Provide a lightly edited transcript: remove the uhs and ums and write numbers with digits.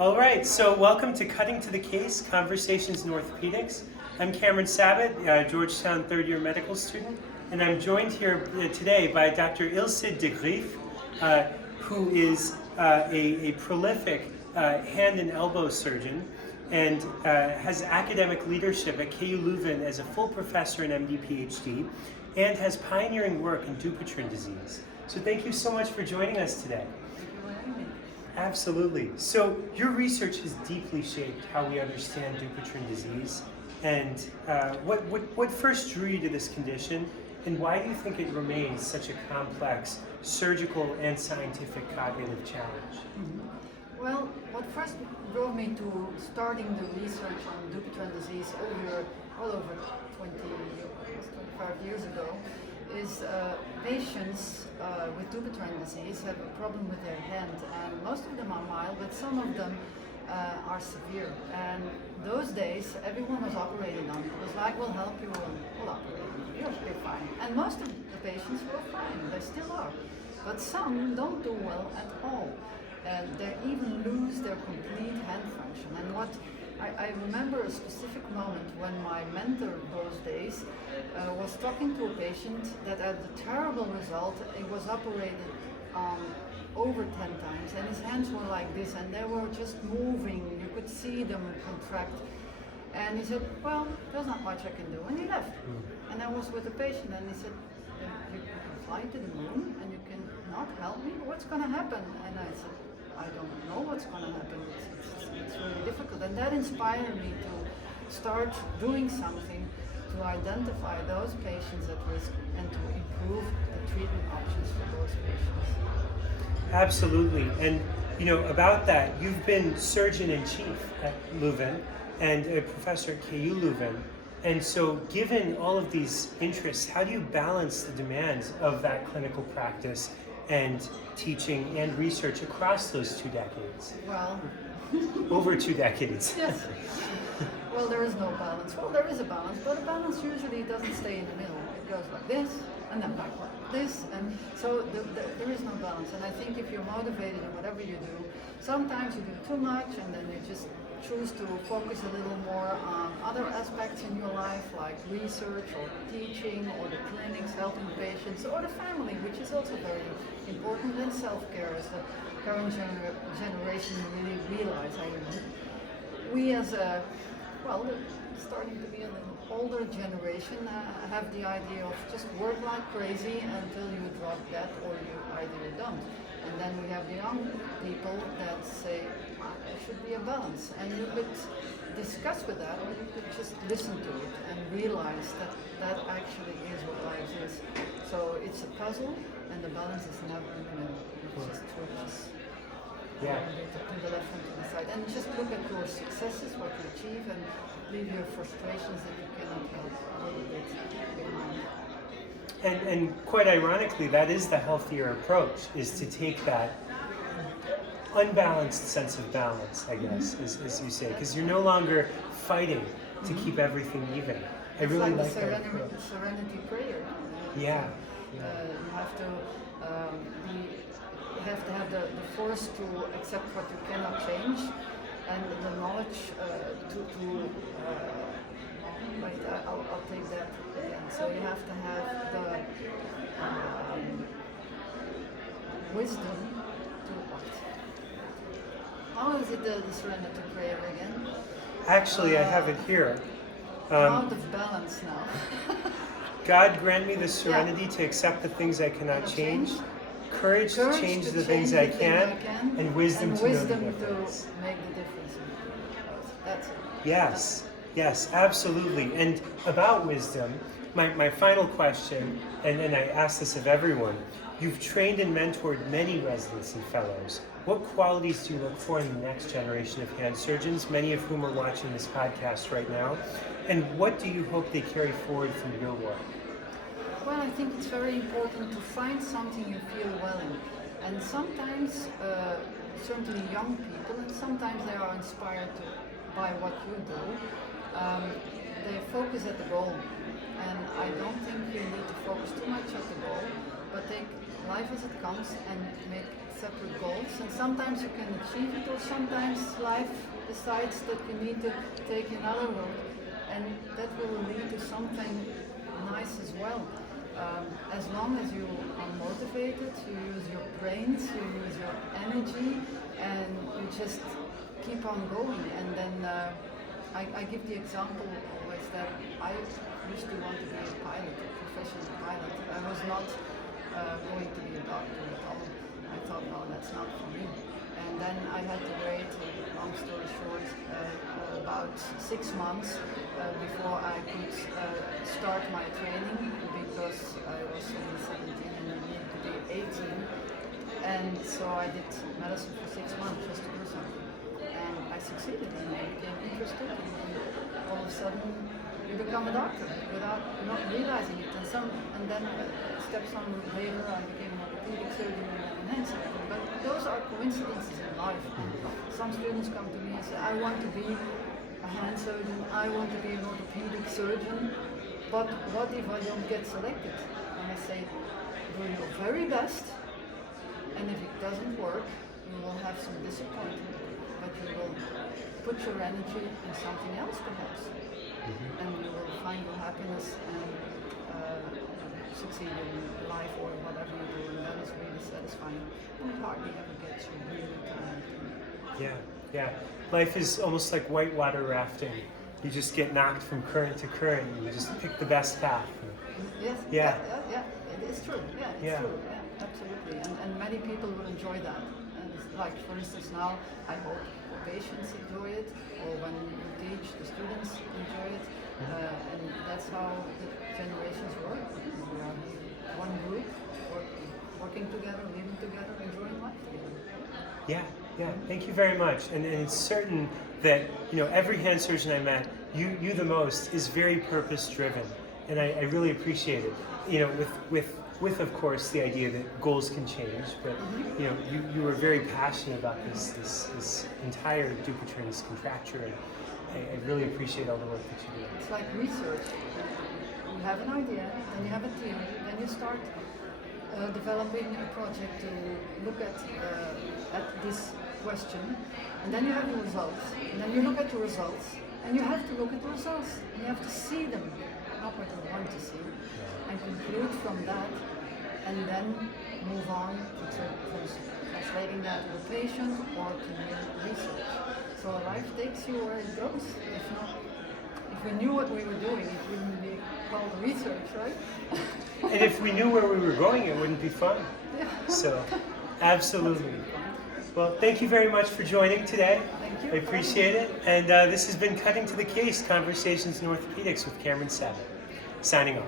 All right, so welcome to Cutting to the Case, Conversations in Orthopedics. I'm Cameron Sabat, Georgetown third-year medical student, and I'm joined here today by Dr. Ilse Degreef, who is a prolific hand and elbow surgeon and has academic leadership at KU Leuven as a full professor and MD PhD, and has pioneering work in Dupuytren disease. So thank you so much for joining us today. Absolutely. So your research has deeply shaped how we understand Dupuytren disease. And what first drew you to this condition, and why do you think it remains such a complex surgical and scientific cognitive challenge? Mm-hmm. Well, what first drove me to starting the research on Dupuytren disease all over 25 years ago is patients with Dupuytren disease have a problem with their hand, and most of them are mild, but some of them are severe. And those days, everyone was operating on it. It was like, we'll help you, we'll operate on you, you'll be fine. And most of the patients were fine, they still are. But some don't do well at all, and they even lose their complete hand function. And what I remember a specific moment when my mentor those days was talking to a patient that had the terrible result. He was operated over 10 times, and his hands were like this, and they were just moving. You could see them contract. And he said, well, there's not much I can do. And he left. And I was with the patient, and he said, you can fly to the moon, and you can not help me? What's going to happen? And I said, I don't know what's going to happen. It's really difficult. And that inspired me to start doing something to identify those patients at risk and to improve the treatment options for those patients. Absolutely. And you know, about that, you've been surgeon-in-chief at Leuven and a professor at KU Leuven. And so given all of these interests, how do you balance the demands of that clinical practice and teaching and research across those 2 decades? Well, over 2 decades. Yes. Well, there is no balance. Well, there is a balance, but a balance usually doesn't stay in the middle. It goes like this, and then backward, this, and so there is no balance. And I think if you're motivated in whatever you do, sometimes you do too much, and then you just choose to focus a little more on other aspects in your life, like research or teaching or the clinics, helping patients, or the family, which is also very important, and self-care, as the current generation really realize. We as a, well, starting to be a little older generation have the idea of just work like crazy until you drop dead or you don't. And then we have the young people that say there should be a balance, and you could discuss with that, or you could just listen to it and realize that that actually is what life is. So it's a puzzle, and the balance is never in the middle. It's just switches. Yeah. To the left and to the side, and just look at your successes, what you achieve, and leave your frustrations that you cannot help a little bit behind. And quite ironically, that is the healthier approach, is to take that unbalanced sense of balance, I guess, as you say, because you're no longer fighting to keep everything even. I really like that approach. Serenity prayer. Yeah. You have to you have to have the force to accept what you cannot change, and the knowledge wait, I'll take that again. So you have to have the wisdom to what? How is it the serenity prayer again? Actually, I have it here. I'm out of balance now. God grant me the serenity to accept the things I cannot change, courage to change the things I can, and wisdom to know the difference. To make the difference. That's it. Yes, yes, absolutely. And about wisdom, my final question, and I ask this of everyone, you've trained and mentored many residents and fellows. What qualities do you look for in the next generation of hand surgeons, many of whom are watching this podcast right now? And what do you hope they carry forward from your work? Well, I think it's very important to find something you feel well in. And sometimes, certainly young people, and sometimes they are inspired by what you do, they focus at the goal. And I don't think you need to focus too much at the goal, but take life as it comes and make separate goals. And sometimes you can achieve it, or sometimes life decides that you need to take another road, and that will lead to something nice as well. As long as you are motivated, you use your brains, you use your energy, and you just keep on going. And then I give the example always that I used to want to be a pilot, a professional pilot. I was not going to be a doctor at all. I thought, no, that's not for me. And then I had to wait, long story short, about 6 months before I could start my training, because I was only 17 and I needed to be 18. And so I did medicine for 6 months just to do something. And I succeeded, and I became interested, and then all of a sudden you become a doctor without not realizing it. And then steps on later I became an orthopedic surgeon and an hand surgeon. But those are coincidences in life. And some students come to me and say, I want to be a hand surgeon, I want to be an orthopedic surgeon, but what if I don't get selected? And I say, do your very best, and if it doesn't work, you will have some disappointment, but you will put your energy in something else perhaps, and you will find your happiness and succeed in life or whatever you do, and that is really satisfying. And it hardly ever gets you really tired. Yeah. Life is almost like whitewater rafting. You just get knocked from current to current, and you just pick the best path. Yes. Yeah. It is true. Yeah, it's true. Yeah, absolutely. And many people will enjoy that. And it's like, for instance, now I hope the patients enjoy it, or when you teach, the students enjoy it. And that's how the generations work. We are one group, working together, living together, enjoying life together. Yeah. Thank you very much. And it's certain that every hand surgeon I met, you the most, is very purpose driven, and I really appreciate it. With of course the idea that goals can change, but you were very passionate about this entire Dupuytren's contracture, and I really appreciate all the work that you do. It's like research. You have an idea, then you have a theory, then you start developing a project to look at this question, and then you have the results, and then you look at the results, and you have to look at the results, and you have to see them, not what you want to see, and conclude from that, and then move on to translating that to the patient or to new research. So life takes you where it goes. If we knew what we were doing, it wouldn't be called research, right? And if we knew where we were going, it wouldn't be fun. Yeah. So, absolutely. Well, thank you very much for joining today. Thank you. I appreciate it. And this has been Cutting to the Case, Conversations in Orthopedics with Cameron Sabat. Signing off.